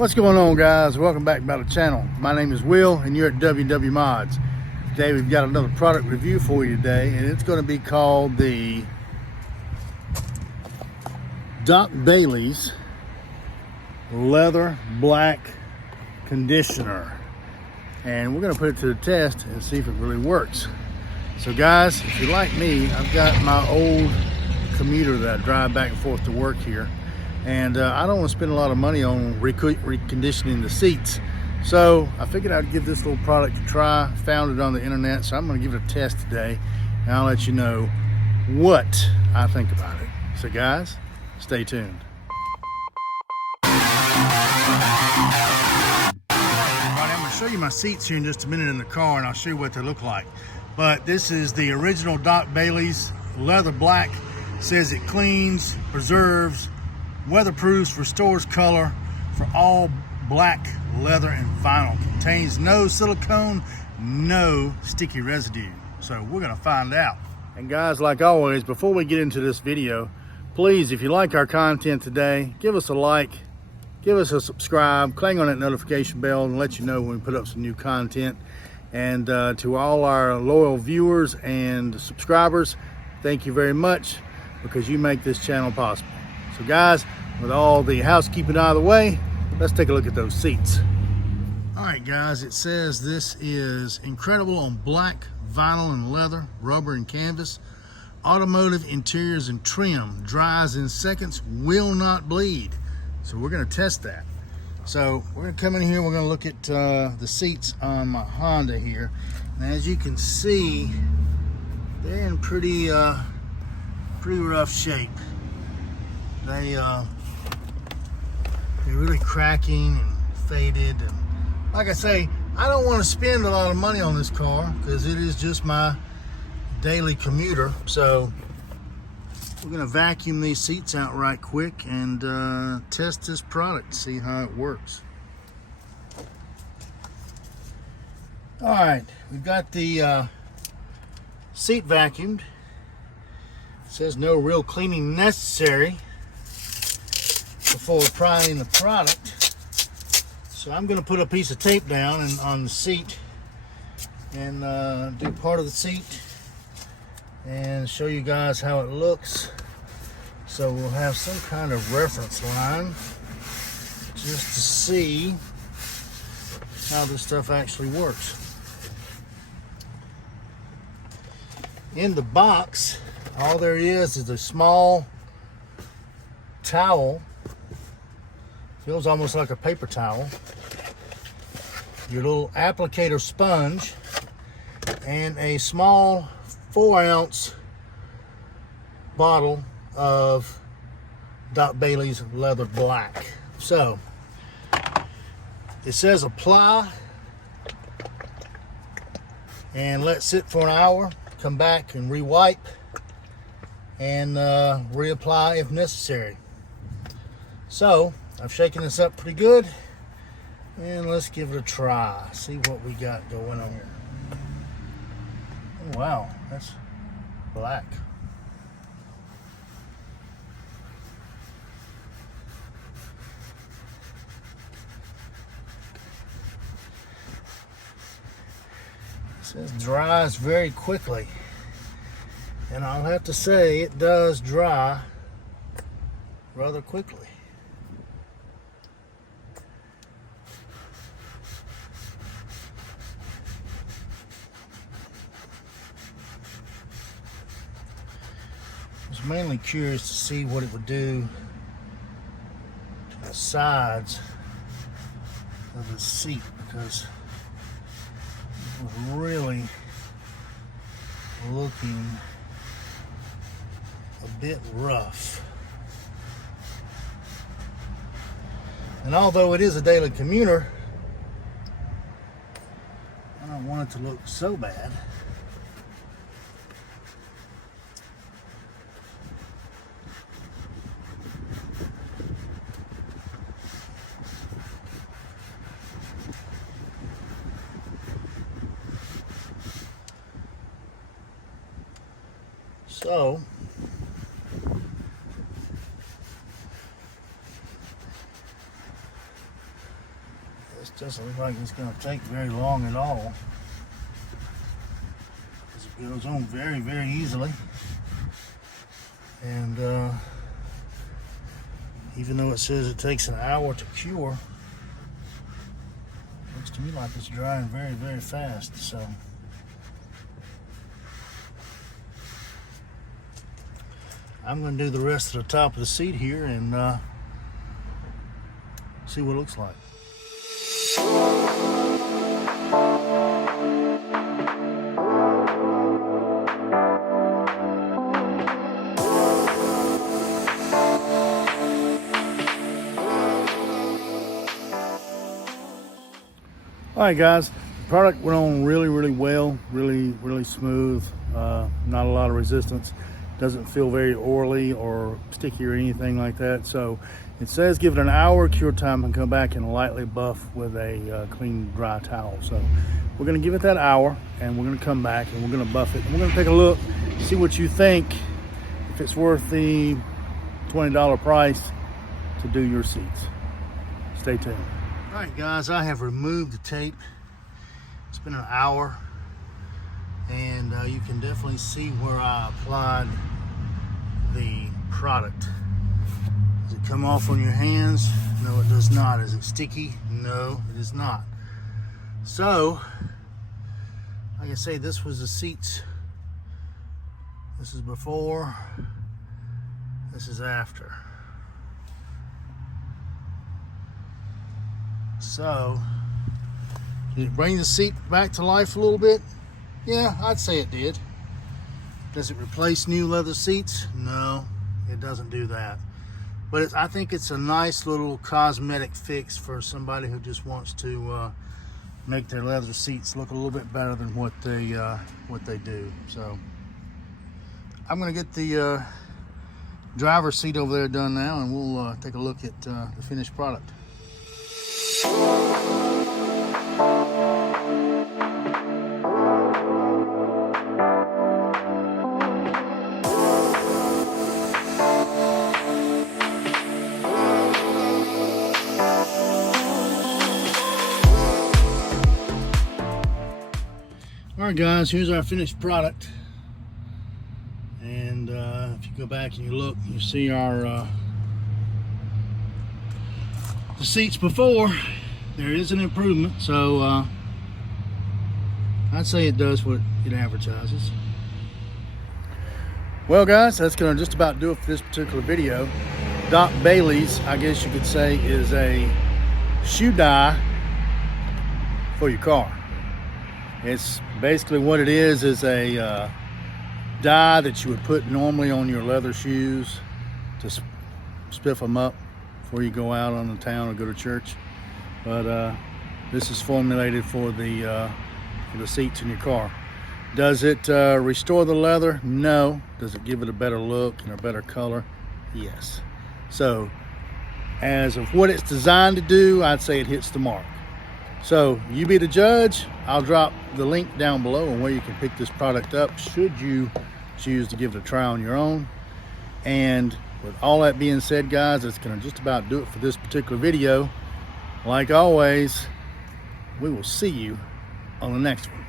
What's going on, guys? Welcome back to the channel. My name is Will and you're at WW Mods. Today we've got another product review for you today, and it's going to be called the Doc Bailey's Leather Black Conditioner, and we're going to put it to the test and see if it really works. So guys, if you're like me, I've got my old commuter that I drive back and forth to work here, and I don't want to spend a lot of money on reconditioning the seats. So I figured I'd give this little product a try. Found it on the internet, so I'm going to give it a test today, and I'll let you know what I think about it. So guys, stay tuned. Alright, I'm going to show you my seats here in just a minute in the car, and I'll show you what they look like. But this is the original Doc Bailey's Leather Black. It says it cleans, preserves, weatherproofs, restores color for all black leather and vinyl. Contains no silicone, no sticky residue. So we're gonna find out. And guys, like always, before we get into this video, please, if you like our content today, give us a like, give us a subscribe, click on that notification bell and let you know when we put up some new content. And to all our loyal viewers and subscribers, thank you very much, because you make this channel possible. So guys, with all the housekeeping out of the way, let's take a look at those seats. All right guys, it says this is incredible on black vinyl and leather, rubber and canvas, automotive interiors and trim, dries in seconds, will not bleed. So we're gonna test that. So we're gonna come in here, we're gonna look at the seats on my Honda here. And as you can see, they're in pretty rough shape. They're really cracking and faded, and like I say, I don't want to spend a lot of money on this car because it is just my daily commuter. So we're gonna vacuum these seats out right quick and test this product, see how it works. All right, we've got the seat vacuumed. It says no real cleaning necessary before applying the product. So I'm going to put a piece of tape down and on the seat and do part of the seat and show you guys how it looks. So we'll have some kind of reference line just to see how this stuff actually works. In the box, all there is a small towel. Feels almost like a paper towel. Your little applicator sponge and a small 4-ounce bottle of Doc Bailey's Leather Black. So it says apply and let sit for an hour. Come back and re-wipe and reapply if necessary. So I've shaken this up pretty good, and let's give it a try. See what we got going on here. Oh, wow, that's black. It says dries very quickly, and I'll have to say it does dry rather quickly. I was mainly curious to see what it would do to the sides of the seat, because it was really looking a bit rough. And although it is a daily commuter, I don't want it to look so bad. So This doesn't look like it's going to take very long at all. It goes on very, very easily. And even though it says it takes an hour to cure, it looks to me like it's drying very, very fast. So I'm going to do the rest of the top of the seat here and see what it looks like. All right, guys, the product went on really, really well, really smooth, not a lot of resistance. Doesn't feel very oily or sticky or anything like that. So it says give it an hour cure time and come back and lightly buff with a clean, dry towel. So we're gonna give it that hour and we're gonna come back and we're gonna buff it. And we're gonna take a look, see what you think, if it's worth the $20 price to do your seats. Stay tuned. All right, guys, I have removed the tape. It's been an hour, and you can definitely see where I applied the product. Does it come off on your hands? No, it does not. Is it sticky? No, it is not. So, like I say, this was the seats. This is before, this is after. So, did it bring the seat back to life a little bit? Yeah, I'd say it did. Does it replace new leather seats? No, it doesn't do that. But I think it's a nice little cosmetic fix for somebody who just wants to make their leather seats look a little bit better than what they do. So, I'm gonna get the driver's seat over there done now, and we'll take a look at the finished product. Alright guys, here's our finished product. And if you go back and you look, you see our the seats before. There is an improvement, so I'd say it does what it advertises. Well guys, that's gonna just about do it for this particular video. Doc Bailey's, I guess you could say, is a shoe dye for your car. It's basically what it is a dye that you would put normally on your leather shoes to spiff them up before you go out on the town or go to church. But this is formulated for the seats in your car. Does it restore the leather? No. Does it give it a better look and a better color? Yes. So as of what it's designed to do, I'd say it hits the mark. So you be the judge. I'll drop the link down below on where you can pick this product up should you choose to give it a try on your own. And with all that being said, guys, it's going to just about do it for this particular video. Like always, we will see you on the next one.